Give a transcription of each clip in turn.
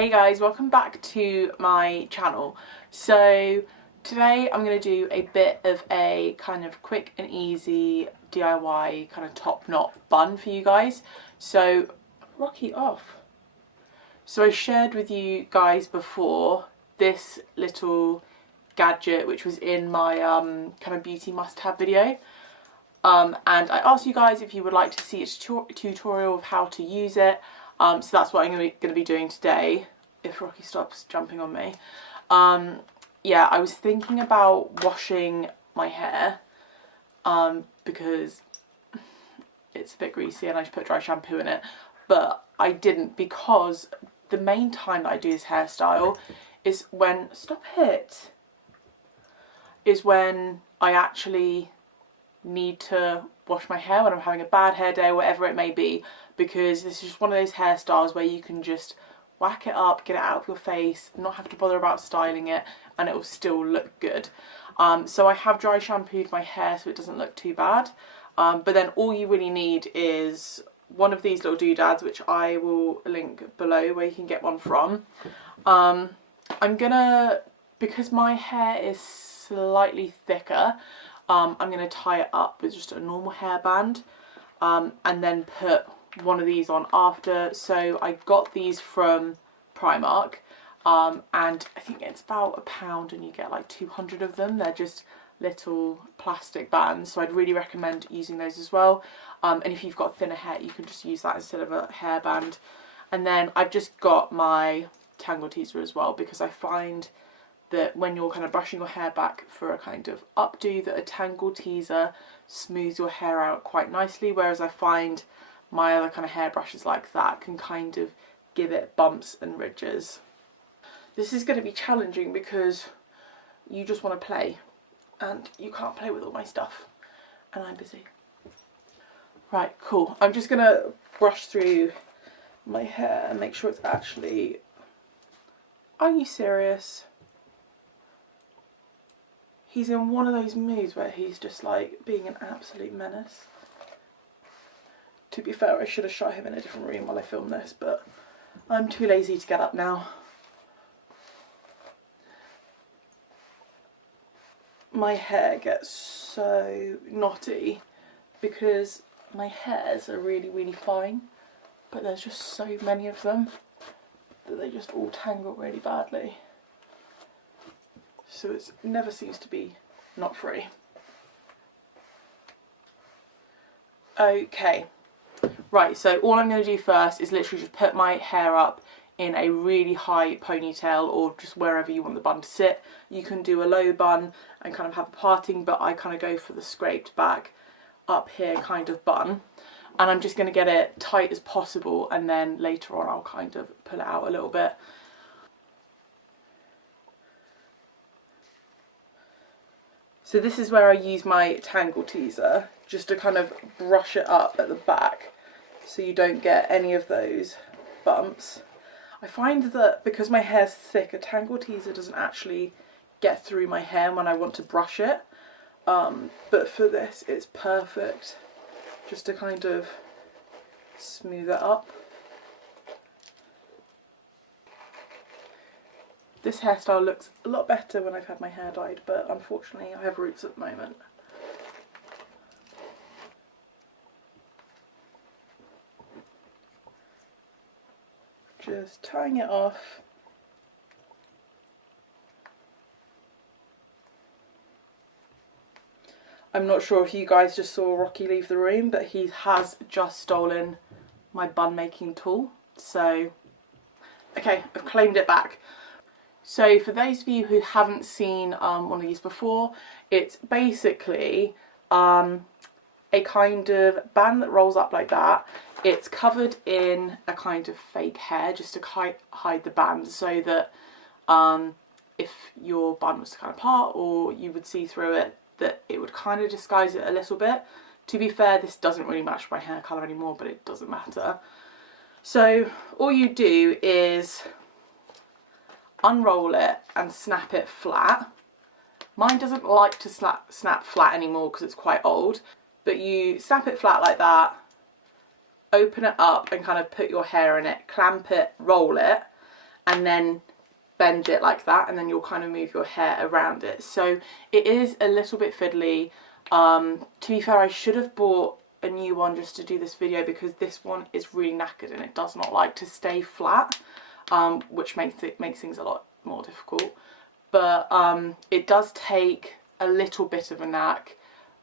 Hey guys, welcome back to my channel. So today I'm going to do a bit of a kind of quick and easy DIY kind of top knot bun for you guys. So Rocky off. So I shared with you guys before this little gadget which was in my kind of beauty must-have video. And I asked you guys if you would like to see a tutorial of how to use it. So that's what I'm going to be doing today, if Rocky stops jumping on me. Yeah, I was thinking about washing my hair because it's a bit greasy and I should put dry shampoo in it. But I didn't, because the main time that I do this hairstyle is when, stop it, is when I actually need to wash my hair, when I'm having a bad hair day, whatever it may be, because this is just one of those hairstyles where you can just whack it up, get it out of your face, not have to bother about styling it, and it will still look good. So I have dry shampooed my hair so it doesn't look too bad, but then all you really need is one of these little doodads, which I will link below where you can get one from. I'm gonna, because my hair is slightly thicker, I'm going to tie it up with just a normal hairband, and then put one of these on after. So I got these from Primark, and I think it's about £1 and you get like 200 of them. They're just little plastic bands, so I'd really recommend using those as well. And if you've got thinner hair, you can just use that instead of a hairband. And then I've just got my tangle teaser as well, because I find that when you're kind of brushing your hair back for a kind of updo, that a tangle teaser smooths your hair out quite nicely, whereas I find my other kind of hairbrushes like that can kind of give it bumps and ridges. This is going to be challenging because you just want to play and you can't play with all my stuff and I'm busy. Right, cool. I'm just going to brush through my hair and make sure it's actually... Are you serious? He's in one of those moods where he's just like being an absolute menace. To be fair, I should have shot him in a different room while I filmed this, but I'm too lazy to get up now. My hair gets so knotty because my hairs are really, really fine, but there's just so many of them that they just all tangle really badly. So it never seems to be knot free. Okay, right, so all I'm going to do first is literally just put my hair up in a really high ponytail, or just wherever you want the bun to sit. You can do a low bun and kind of have a parting, but I kind of go for the scraped back up here kind of bun. And I'm just going to get it tight as possible, and then later on I'll kind of pull it out a little bit. So this is where I use my tangle teaser, just to kind of brush it up at the back so you don't get any of those bumps. I find that because my hair's thick, a tangle teaser doesn't actually get through my hair when I want to brush it. But for this, it's perfect just to kind of smooth it up. This hairstyle looks a lot better when I've had my hair dyed, but unfortunately I have roots at the moment. Just tying it off. I'm not sure if you guys just saw Rocky leave the room, but he has just stolen my bun making tool. So, okay, I've claimed it back. So for those of you who haven't seen one of these before, it's basically a kind of band that rolls up like that. It's covered in a kind of fake hair just to hide the band, so that if your bun was to kind of part or you would see through it, that it would kind of disguise it a little bit. To be fair, this doesn't really match my hair colour anymore, but it doesn't matter. So all you do is unroll it and snap it flat. Mine doesn't like to snap flat anymore because it's quite old, but you snap it flat like that, open it up and kind of put your hair in it, clamp it, roll it, and then bend it like that, and then you'll kind of move your hair around it. So it is a little bit fiddly. To be fair, I should have bought a new one just to do this video, because this one is really knackered and it does not like to stay flat, which makes things a lot more difficult. But it does take a little bit of a knack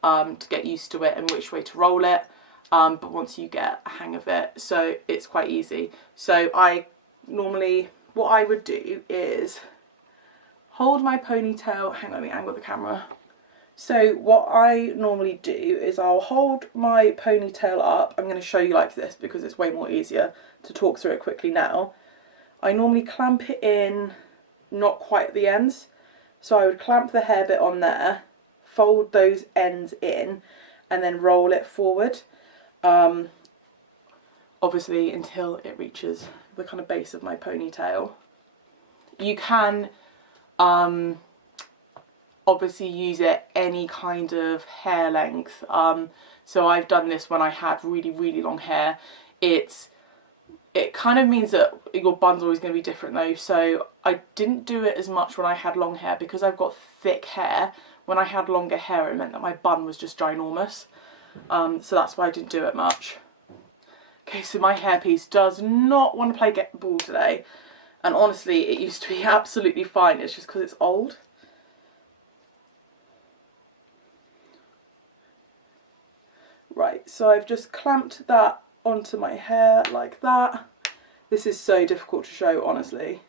to get used to it and which way to roll it, but once you get a hang of it, so it's quite easy. So what I would do is hold my ponytail, hang on, let me angle the camera. So what I normally do is I'll hold my ponytail up. I'm going to show you like this because it's way more easier to talk through it quickly now. I normally clamp it in, not quite at the ends. So I would clamp the hair bit on there, fold those ends in, and then roll it forward. Obviously until it reaches the kind of base of my ponytail. You can obviously use it any kind of hair length. So I've done this when I had really long hair. It kind of means that your bun's always going to be different though. So I didn't do it as much when I had long hair, because I've got thick hair. When I had longer hair, it meant that my bun was just ginormous. So that's why I didn't do it much. Okay, so my hairpiece does not want to play get the ball today. And honestly, it used to be absolutely fine. It's just because it's old. Right, so I've just clamped that onto my hair like that. This is so difficult to show, honestly.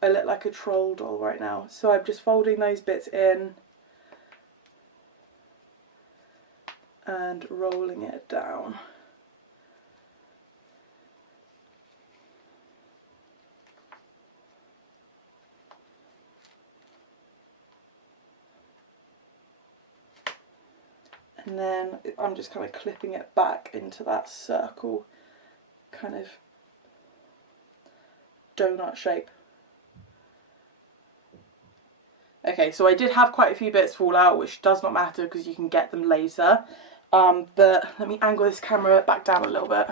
I look like a troll doll right now. So I'm just folding those bits in and rolling it down. And then I'm just kind of clipping it back into that circle kind of donut shape. Okay, so I did have quite a few bits fall out, which does not matter because you can get them later. But let me angle this camera back down a little bit.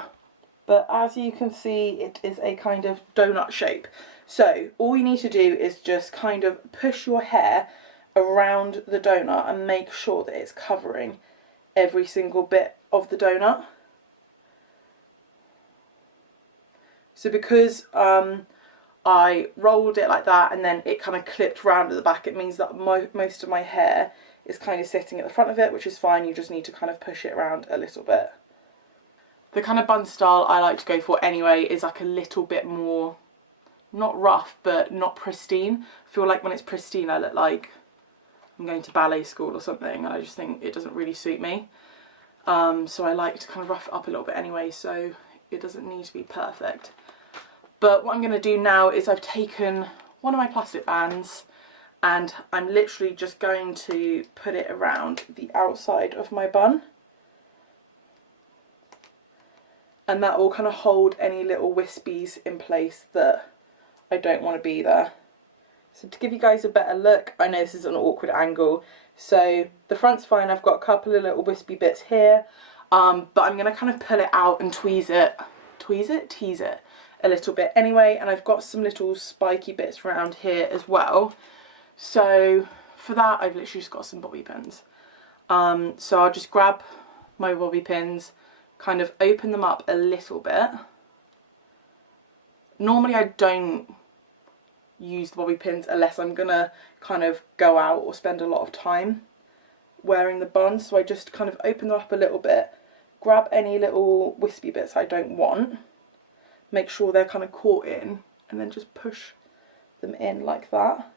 But as you can see, it is a kind of donut shape. So all you need to do is just kind of push your hair around the donut and make sure that it's covering every single bit of the donut. So because I rolled it like that and then it kind of clipped round at the back, it means that most of my hair is kind of sitting at the front of it, which is fine. You just need to kind of push it around a little bit. The kind of bun style I like to go for anyway is like a little bit more, not rough, but not pristine. I feel like when it's pristine, I look like I'm going to ballet school or something, and I just think it doesn't really suit me. So I like to kind of rough it up a little bit anyway, so it doesn't need to be perfect. But what I'm going to do now is I've taken one of my plastic bands and I'm literally just going to put it around the outside of my bun. And that will kind of hold any little wispies in place that I don't want to be there. So to give you guys a better look, I know this is an awkward angle, so the front's fine. I've got a couple of little wispy bits here, but I'm going to kind of pull it out and tease it a little bit anyway, and I've got some little spiky bits around here as well. So for that, I've literally just got some bobby pins. So I'll just grab my bobby pins, kind of open them up a little bit. Normally I don't use the bobby pins unless I'm gonna kind of go out or spend a lot of time wearing the bun, so I just kind of open them up a little bit, grab any little wispy bits I don't want, make sure they're kind of caught in, and then just push them in like that.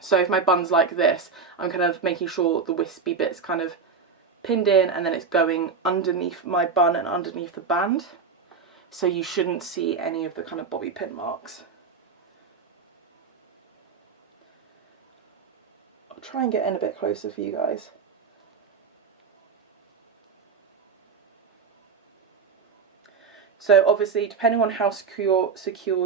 So if my bun's like this, I'm kind of making sure the wispy bit's kind of pinned in, and then it's going underneath my bun and underneath the band. So you shouldn't see any of the kind of bobby pin marks. I'll try and get in a bit closer for you guys. So obviously, depending on how secure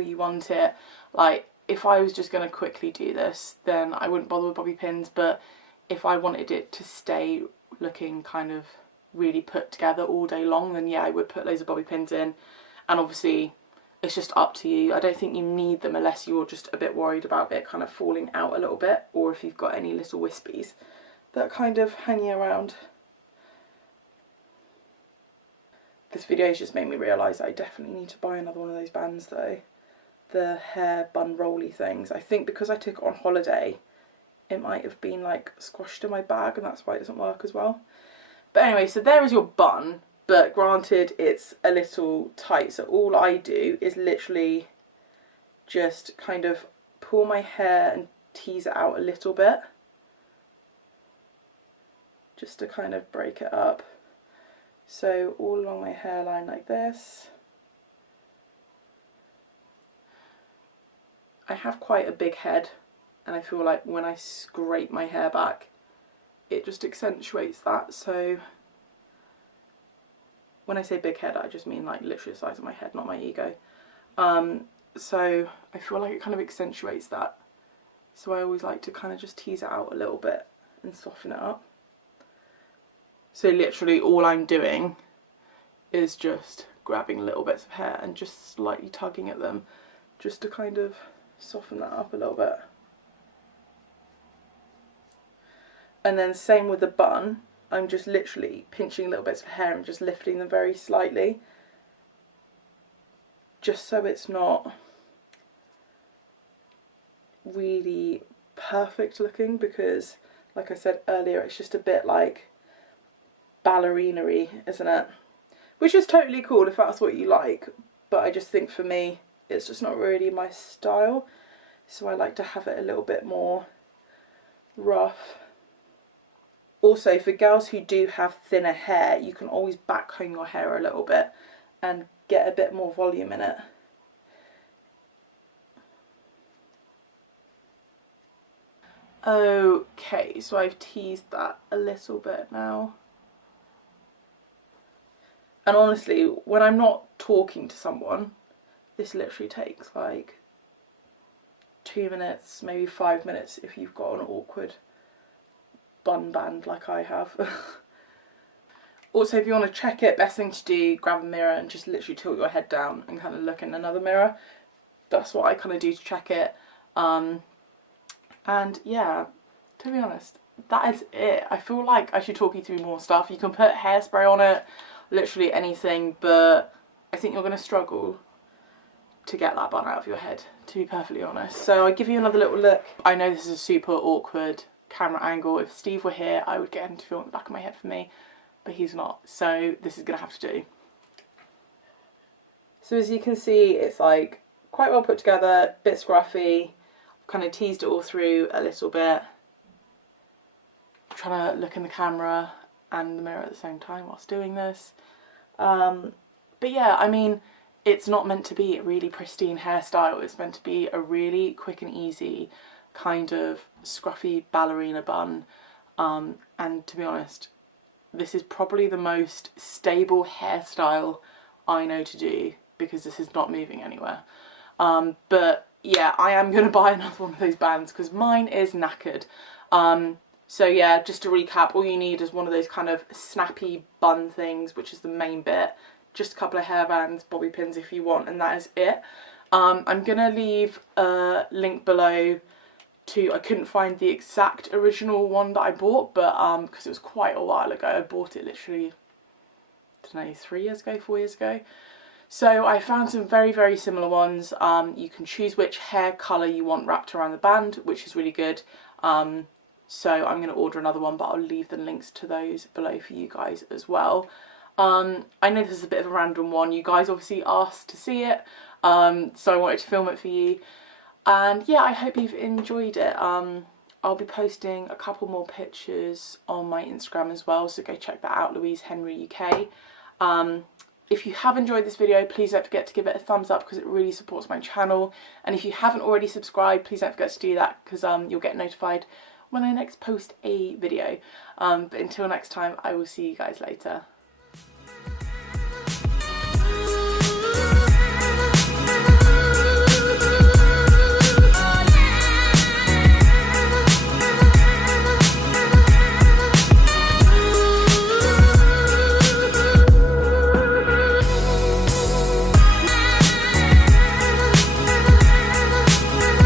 you want it, like if I was just going to quickly do this, then I wouldn't bother with bobby pins. But if I wanted it to stay looking kind of really put together all day long, then yeah, I would put loads of bobby pins in. And obviously it's just up to you. I don't think you need them unless you're just a bit worried about it kind of falling out a little bit, or if you've got any little wispies that kind of hanging around. This video has just made me realise I definitely need to buy another one of those bands though. The hair bun rolly things. I think because I took it on holiday, it might have been like squashed in my bag and that's why it doesn't work as well. But anyway, so there is your bun, but granted it's a little tight, so all I do is literally just kind of pull my hair and tease it out a little bit, just to kind of break it up. So all along my hairline like this. I have quite a big head, and I feel like when I scrape my hair back, it just accentuates that. So when I say big head, I just mean like literally the size of my head, not my ego. So I feel like it kind of accentuates that. So I always like to kind of just tease it out a little bit and soften it up. So literally all I'm doing is just grabbing little bits of hair and just slightly tugging at them, just to kind of soften that up a little bit. And then same with the bun, I'm just literally pinching little bits of hair and just lifting them very slightly, just so it's not really perfect looking, because like I said earlier, it's just a bit like ballerina-y, isn't it? Which is totally cool if that's what you like, but I just think for me it's just not really my style, so I like to have it a little bit more rough. Also, for girls who do have thinner hair, you can always backcomb your hair a little bit and get a bit more volume in it. Okay, so I've teased that a little bit now. And honestly, when I'm not talking to someone, this literally takes like 2 minutes, maybe 5 minutes if you've got an awkward bun band like I have. Also, if you want to check it, best thing to do, grab a mirror and just literally tilt your head down and kind of look in another mirror. That's what I kind of do to check it. And yeah, to be honest, that is it. I feel like I should talk you through more stuff. You can put hairspray on it, literally anything, but I think you're going to struggle to get that bun out of your head, to be perfectly honest. So I'll give you another little look. I know this is a super awkward camera angle. If Steve were here, I would get him to film the back of my head for me, but he's not, so this is gonna have to do. So as you can see, it's like quite well put together, a bit scruffy. I've kind of teased it all through a little bit. I'm trying to look in the camera and the mirror at the same time whilst doing this. But yeah, I mean, it's not meant to be a really pristine hairstyle. It's meant to be a really quick and easy kind of scruffy ballerina bun. And to be honest, this is probably the most stable hairstyle I know to do, because this is not moving anywhere. But yeah, I am going to buy another one of those bands because mine is knackered. So yeah, just to recap, all you need is one of those kind of snappy bun things, which is the main bit. Just a couple of hairbands, bobby pins if you want, and that is it. I'm going to leave a link below to, I couldn't find the exact original one that I bought, but because it was quite a while ago. I bought it literally, I don't know, 3 years ago, 4 years ago. So I found some very, very similar ones. You can choose which hair colour you want wrapped around the band, which is really good. So I'm going to order another one, but I'll leave the links to those below for you guys as well. I know this is a bit of a random one. You guys obviously asked to see it, so I wanted to film it for you. And yeah, I hope you've enjoyed it. I'll be posting a couple more pictures on my Instagram as well, so go check that out, louisehenryuk. If you have enjoyed this video, please don't forget to give it a thumbs up because it really supports my channel. And if you haven't already subscribed, please don't forget to do that because you'll get notified when I next post a video. But until next time, I will see you guys later.